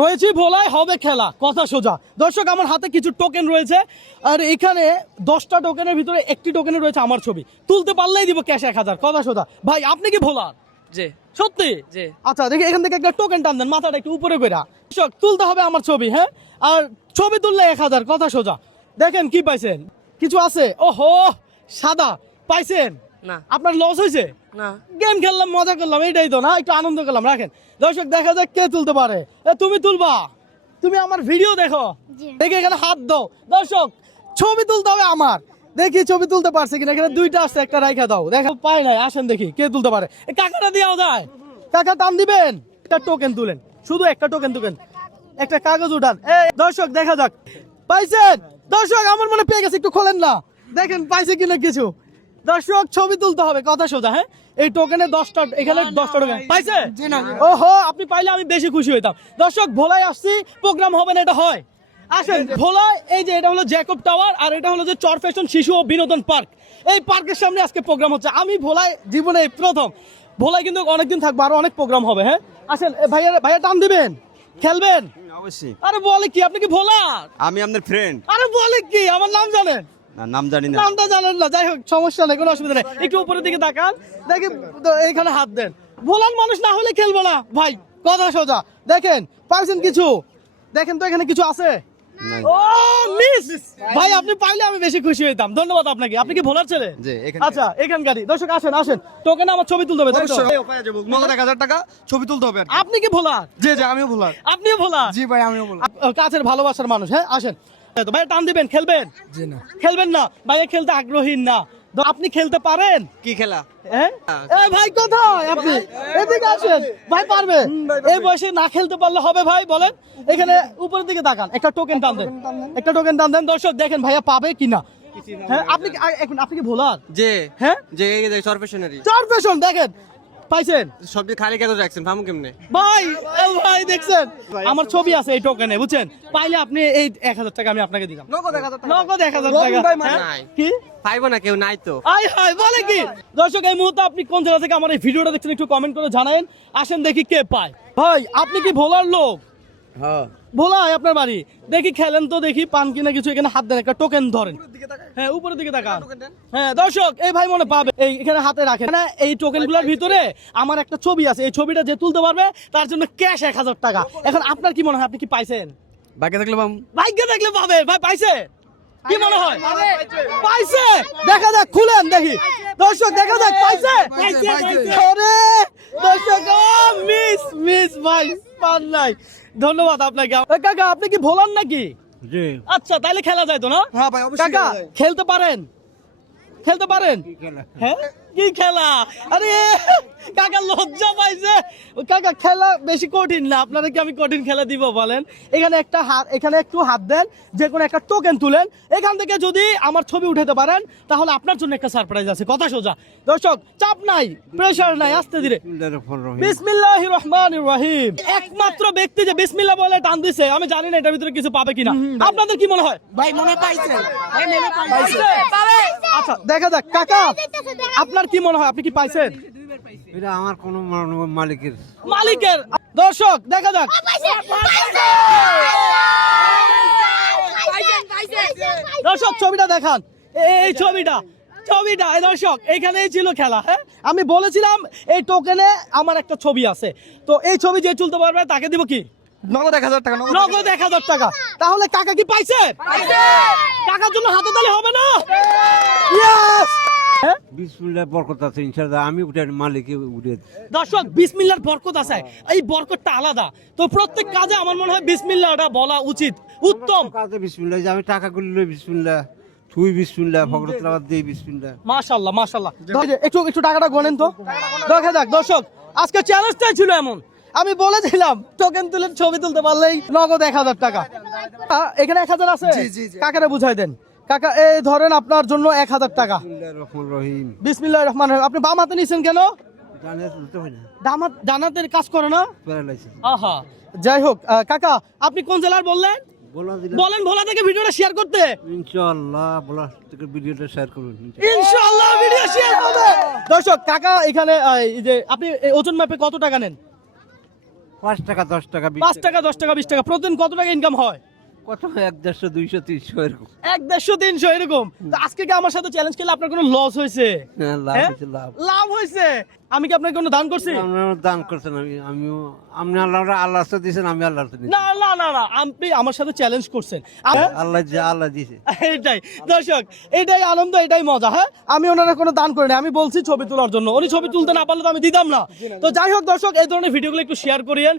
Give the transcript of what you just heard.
রয়েছে ভোলায় হবে খেলা, কথা সোজা। দর্শক আমার হাতে কিছু টোকেন রয়েছে, আর এখানে 10টা টোকেনের ভিতরে একটি টোকেনে রয়েছে আমার ছবি। তুলতে পারলেই দিব ক্যাশ 1000, কথা সোজা। ভাই আপনি কি ভোলার? জি সত্যি? জি। আচ্ছা দেখি এখান থেকে একটা টোকেন টান দেন, মাথাটা একটু উপরে কইরা। দর্শক তুলতে হবে আমার ছবি, হ্যাঁ, আর ছবি তুললে 1000, কথা সোজা। দেখেন কি পাইছেন, কিছু আছে? ওহো সাদা পাইছেন? না আপনার লস হয়েছে? না। গেম খেললাম, মজা করলাম, এইটাই তো না, একটু আনন্দ করলাম। রাখেন দর্শক, দেখা যাক কে তুলতে পারে। তুমি তুলবা? তুমি আমার ভিডিও দেখো, দেখি এখানে হাত দাও। দর্শক ছবি তুলতে হবে আমার, দেখি ছবি তুলতে পারছে কিনা। এখানে দুইটা আসছে, একটা রাইখা দাও। দেখা পাই নাই, আসেন দেখি কে তুলতে পারে। কাকাটা দিয়াও যায়, কাকা টান দিবেন। একটা টোকেন তুলেন, শুধু একটা টোকেন তুলেন, একটা কাগজ উঠান। দর্শক দেখা যাক পাইছেন? দর্শক আমার মনে পেয়ে গেছে, একটু খোলেন না, দেখেন পাইছে কিনা কিছু। দর্শক ছবি তুলতে হবে, কথা সোজা। হ্যাঁ, এই টোকেনে 10টা, এখানে 10টা টোকেন পাইছে। ওহো, আপনি পাইলে আমি বেশি খুশি হইতাম। দর্শক ভোলায় আসছি, প্রোগ্রাম হবে না, এটা হয়। আসেন ভোলায়, এই যে এটা হলো জ্যাকব টাওয়ার, আর এটা হলো যে চর ফ্যাশন শিশু ও বিনোদন পার্ক। এই পার্কের সামনে আজকে প্রোগ্রাম হচ্ছে। আমি ভোলায় জীবনে প্রথম। ভোলায় কিন্তু অনেকদিন থাকবো, আরো অনেক প্রোগ্রাম হবে। হ্যাঁ আসেন, ভাইয়া ভাইয়া টান দিবেন, খেলবেন? অবশ্যই। আরে বলে কি, আপনি কি ভোলার? আমি আপনার ফ্রেন্ড। আরে বলে কি, আমার নাম জানেন? না, নাম জানি না। নামটা জানেন না, যাই হোক সমস্যা নেই, কোনো অসুবিধা নেই। একটু উপরের দিকে তাকান, দেখি এইখানে হাত দেন। ভোলার মানুষ না হলে খেলবো না ভাই, কথা সোজা। দেখেন পাইছেন কিছু? দেখেন তো এখানে কিছু আছে? নাই। ও মিস ভাই, আপনি পাইলে আমি বেশি খুশি হইতাম। ধন্যবাদ আপনাকে। আপনি কি ভোলার ছেলে? জি, এখানকার। আচ্ছা এখানকারই। দর্শক আসেন আসেন, টোকেন আমার ছবি তুলতে হবে, তাই তো? নগদ 1000 টাকা ছবি তুলতে হবে। আপনি কি ভোলার? জি জি, আমিও ভোলার। আপনিও ভোলার? জি ভাই, আমিও ভোলার। কাছের ভালোবাসার মানুষ। হ্যাঁ আসেন। তো ভাই টান দিবেন, খেলবেন? জি না। খেলবেন না? ভাইয়া খেলতে আগ্রহী না। তো আপনি খেলতে পারেন? কি খেলা? হ্যাঁ? এই ভাই কোথায় আপনি? এদিকে আসেন। ভাই পারবে? এই বয়সে না খেলতে পারলে হবে ভাই, বলেন? এখানে উপরের দিকে তাকান, একটা টোকেন টান দেন, একটা টোকেন টান দেন। দর্শক দেখেন ভাইয়া পাবে কিনা। হ্যাঁ আপনি এখন আপনি কি ভোলার? যে হ্যাঁ, যে এই যে সরফেশনারি চার পেশন দেখেন পাইছেন? সবজি খালি কেন রাখছেন ফামু কেমনে? ভাই ভাই দেখছেন আমার ছবি আছে এই টোকেনে, বুঝছেন? পাইলে আপনি এই 1000 টাকা আমি আপনাকে দিলাম, নগদ 1000 টাকা। নগদ 1000 টাকা। ভাই মানে হ্যাঁ? নাই। কি পাইবো না, কেউ নাই তো। আই হাই বলে কি? দর্শক এই মুহূর্তে আপনি কোন জেলা থেকে আমার এই ভিডিওটা দেখছেন একটু কমেন্ট করে জানান। আসেন দেখি কে পায়। ভাই আপনি কি ভোলার লোক? হ্যাঁ। ভোলায় আপনার বাড়ি? দেখি খেলেন তো, দেখি পান কিনা কিছু। এখানে হাত দেন, একটা টোকেন ধরেন। হ্যাঁ উপরের দিকে তাকান। হ্যাঁ দর্শক এই ভাই মনে পাবে, এই এখানে হাতে রাখেন। মানে এই টোকেনগুলোর ভিতরে আমার একটা ছবি আছে, এই ছবিটা যে তুলতে পারবে তার জন্য ক্যাশ 1000 টাকা। এখন আপনার কি মনে হয়, আপনি কি পাইছেন? বাকি থাকলে পাম। ভাগ্যে দেখলে পাবে। ভাই পাইছে? কি মনে হয়? পাইছে? দেখা যাক, খুলেন দেখি। দর্শক দেখা যাক পাইছে। আরে দর্শক মিস মিস ভাই পান নাই। ধন্যবাদ আপনাকে। কাকা আপনি কি ভোলার নাকি? জি। আচ্ছা তাইলে খেলা যায় তো না? হ্যাঁ ভাই, অবশ্যই কাকা খেলা যায়। খেলতে পারেন? খেলতে পারেন? হ্যাঁ কি খেলা? আরে কাকা লজ্জা পাইছে। কাকা খেলা বেশি কঠিন না, আপনারা কি আমি কঠিন খেলা দিব বলেন? এখানে একটা হাত, এখানে একটু হাত দেন, যে কোনো একটা টোকেন তুলেন। এখান থেকে যদি আমার ছবি উঠাতে পারেন তাহলে আপনার জন্য একটা সারপ্রাইজ আছে, কথা সোজা। দর্শক চাপ নাই, প্রেসার নাই, আস্তে ধীরে। বিসমিল্লাহির রহমানির রহিম। একমাত্র ব্যক্তি যে বিসমিল্লাহ বলে টান দিছে, আমি জানি না এটার ভিতরে কিছু পাবে কিনা। আপনাদের কি মনে হয়? ভাই মনে পাইছে। পাইছে? আচ্ছা দেখা যাক। কাকা আপনার কি মনে হয়, আপনি কি পাইছেন? এটা আমার কোন মালিকের। মালিকের। দর্শক দেখা যাক। দর্শক ছবিটা দেখান, এই ছবিটা ছবিটা এই দর্শক এইখানেই ছিল খেলা। হ্যাঁ আমি বলেছিলাম এই টোকেনে আমার একটা ছবি আছে, তো এই ছবি যে তুলতে পারবে তাকে দিব কি নগদ 1000 টাকা। নগদ 1000 টাকা। তাহলে কাকা কি পাইছে? কাকার জন্য হাতে তালি হবে না? ইয়েস। বিসমিল্লাহ বরকত আছে ইনশাআল্লাহ, আমি উঠে মালিকে উঠে। দর্শক বিসমিল্লাহর বরকত আছে, এই বরকতটা আলাদা। তো প্রত্যেক কাজে আমার মনে হয় বিসমিল্লাহটা বলা উচিত, উত্তম। কাজে বিসমিল্লাহ, যে আমি টাকা গুলো লই বিসমিল্লাহ, তুই বিসমিল্লাহ, ফকরতলাবাদ দেই বিসমিল্লাহ। মাশাআল্লাহ মাশাআল্লাহ। একটু একটু টাকাটা গণেন তো, দেখা যাক। দর্শক আজকে চ্যালেঞ্জটাই ছিল এমন, আমি বলেছিলাম টোকেন তুলে ছবি তুলতে পারলেই নগদ 1000 টাকা। এখানে 1000 আছে, কাকারে বুঝাই দেন। কাকা এই ধরেন আপনার জন্য 1000 টাকা। বিসমিল্লাহির রহমানির রহিম। বিসমিল্লাহির রহমানির রহিম। আপনি বাম হাতে নিছেন কেন? জানে তো হয় না, ডানাতের কাজ করে না? প্যারালাইসিস। আহা যাই হোক। কাকা আপনি কোন জেলার বললেন? বলা দিলে বলেন ভোলা থেকে ভিডিওটা শেয়ার করতে। ইনশাআল্লাহ বলা থেকে ভিডিওটা শেয়ার করুন। ইনশাআল্লাহ ভিডিও শেয়ার হবে। দর্শক কাকা এখানে এই যে আপনি ওজন মাপে কত টাকা নেন? 5 টাকা 10 টাকা 5 টাকা 10 টাকা 20 টাকা প্রতিদিন কত টাকা ইনকাম হয়? কত 150 200 300 এরকম। 150 300 এরকম। তো আজকে কি আমার সাথে চ্যালেঞ্জ খেলে আপনার কোনো লস হয়েছে? হ্যাঁ, লাভ হ্যাঁ? হয়েছে, লাভ। লাভ হয়েছে। আমি কি আপনাকে কোনো দান করছি? আপনারা দান করছেন, আমিও আপনি আল্লাহ রাস্তা দিয়েছেন, আমি আল্লাহর রাস্তা দিয়েছি। না না না না, আপনি আমার সাথে চ্যালেঞ্জ করছেন। আল্লাহ দিয়েছে। এটাই দর্শক, এটাই আনন্দ, এটাই মজা। হ্যাঁ, আমি ওনারা কোনো দান করিনি, আমি বলছি ছবি তোলার জন্য। উনি ছবি তুলতে না পারলে তো আমি দিতাম না। তো যাই হোক দর্শক, এই ধরনের ভিডিওগুলো একটু শেয়ার করিয়েন।